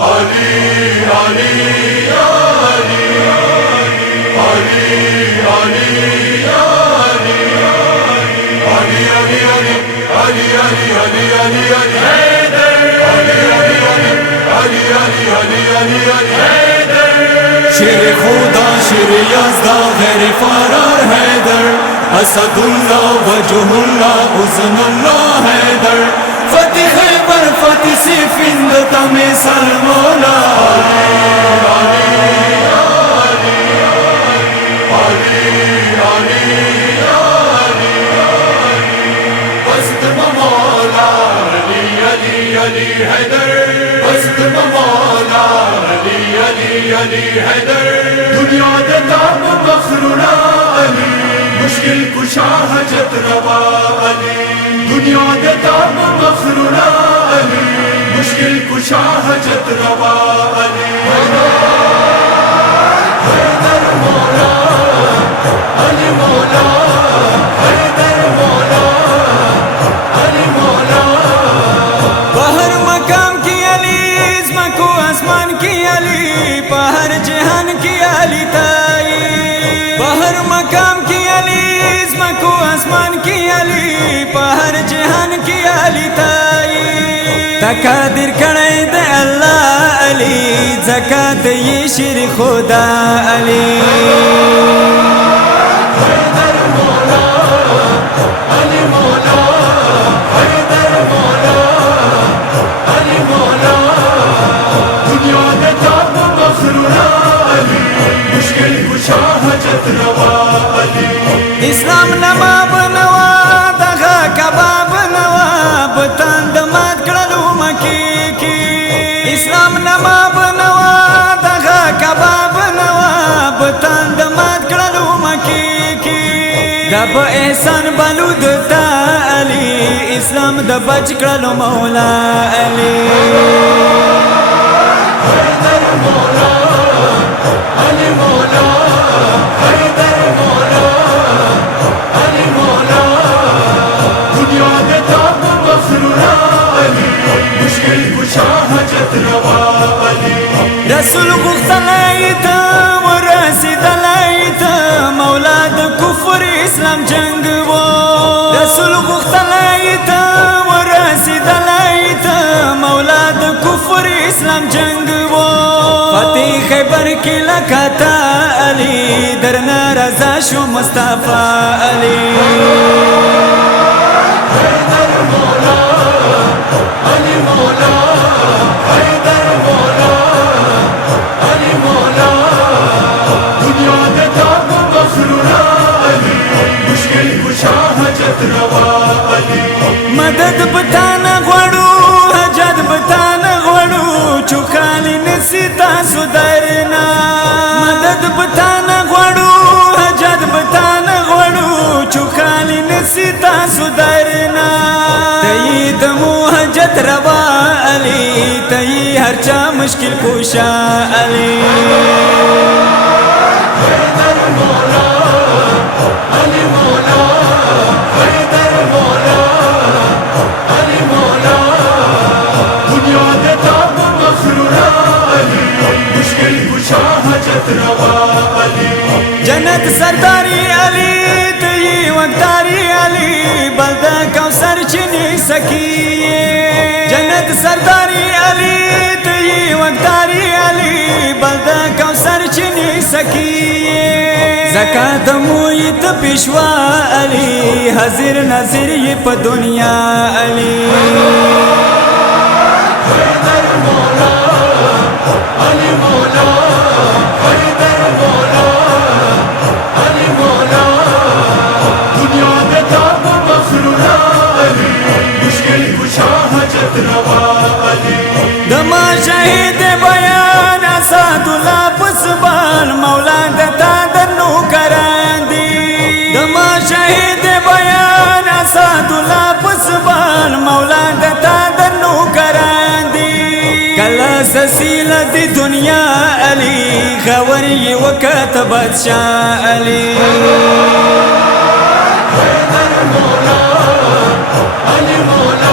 Ali, Ali, Ali, Ali, Ali, Ali, Ali, Ali, Ali, Ali, Ali, Ali, Haider. Ali, Ali, Ali, Ali, Ali, Ali, Ali, Haider. शेर खुदा शेर यज़्दा गैर फरार हैदर, असदुल्लाह वजहुल्लाह उज़्नुल्लाह हैदर, फतेह पर फतेह से फिंद तमे सलमोला। अली हैदर बस्त मौला, अली अली अली हैदर दुनिया दे ताब मखरूना अली, मुश्किल कुशा हजत रवा अली, दुनिया दे ताब मखरूना अली, मुश्किल कुशा हजत रवा अली। हैदर मौला अली मौला, हैदर मौला अली मौला। पहर मकाम की अली, इस्मको आसमान की अली, पहर जहान की अली ताई, पहर मकाम की अली, इस्मको आसमान की अली, पहर जहान की अली ताई। तकादिर करे दे अल्लाह अली, ज़कात ये शेर खुदा अली। हैदर मौला अली मौला, हैदर मौला अली मौला, दुनिया दे ताब मखरूना अली, मुश्किल कुशा हजत रवा अली। इस्लाम नवाब नवा दगा कबाब नवाब तंद मात कड़लू मकी की, इस्लाम नवाब नवा दगा कबाब नवाब तंद मात कड़लू मकी की। दब एहसान बलूद ता अली, इस्लाम द बच कड़लू मौला अली। हैदर मौला अली मौला, हैदर मौला अली मौला, दुनिया दे ताब मखरूना अली, मुश्किल कुशा हजत रवा अली। रसूल गुख्तलाइता व रसीदलाइता, मौलाद कुफर इस्लाम जंग वो, रसूल गुख्तलाइता व रसीदलाइता, मौलाद कुफर इस्लाम जंग वो। फतेह खैबर की लकाता अली, दरना रजा शो मुस्तफा अली। हैदर मौला अली मौला, हैदर मौला अली मौला, दुनिया दे ताब मखरूना अली, मुश्किल कुशा हजत रवा अली। मदद बताना घोड़ू हजद बताना घोड़ू, चुखाली नसीता सुधरना। मदद बताना घोड़ू हजद बताना घोड़ू, चुखाली नसीता सुधरना। तई दमू हजत रवा अली, तई हरचा मुश्किल कुशा अली। हैदर मौला अली मौला, हैदर मौला अली मौला, दुनिया दे ताब मखरूना अली, मुश्किल कुशा हजत रवा अली। जन्नत सरदारी अली, तई वक्तारी अली, बल्दा कौसर चनी सकिए। जन्नत सरदारी अली, तई वक्तारी अली, बल्दा कौसर चनी सकिए। ज़कात मुईत पेशवा अली, हाजिर नाजिर ये प दुनिया अली। हैदर मौला अली मौला, हैदर मौला अली मौला, दुनिया दे ताब मखरूना अली, मुश्किल कुशा हजत रवा अली। दमा शहीद बयान असादुल्लाह पुसबान, मौला दता दन्नू करांदी। दमा शहीद बयान असादुल्लाह पुसबान, मौला दता दन्नू करांदी। कला ससील दी दुनिया अली, खबर ये वक़्त बादशाह अली। हैदर मौला अली मौला,